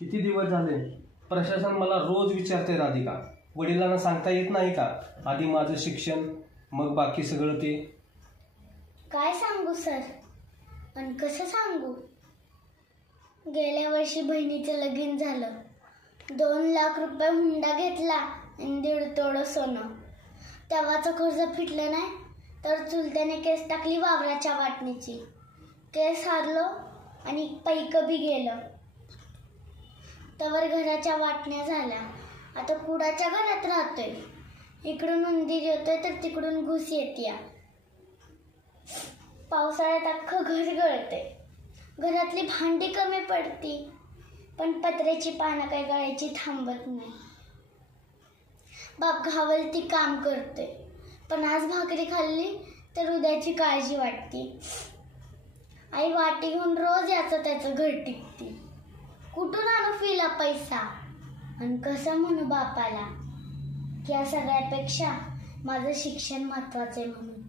किती दिवस झाले प्रशासन मला रोज विचारते राधिका, वडिलांना सांगता येत नाही का आधी माझं शिक्षण मग बाकी सगळं ते? काय सांगू सर, पण कसं सांगू? गेल्या वर्षी बहिणीचं लगीन झालं, 2 लाख रुपये हुंडा घेतला आणि 1.5 तोळं सोनं. तेव्हाचं कर्ज फिटलं नाही तर चुलत्याने केस टाकली वावराच्या वाटणीची. केस हारलो आणि पैक बी गेलं. तवर घराच्या वाटण्या झाल्या. आता कुडाच्या घरात राहतोय. इकडून उंदीर येतोय तर तिकडून घुस येते. पावसाळ्यात अख्खं घर गळते. घरातली भांडी कमी पडती, पण पत्र्याची पानं काय गळायची थांबत नाही. बाप घावलती काम करते, पण आज भाकरी खाल्ली तर उद्याची काळजी वाटते. आई वाटी घेऊन रोज याचं त्याचं घर टिकते. कुठून आणू फीला पैसा आणि कसं म्हणू बापाला की या सगळ्यापेक्षा माझं शिक्षण महत्वाचं आहे म्हणून.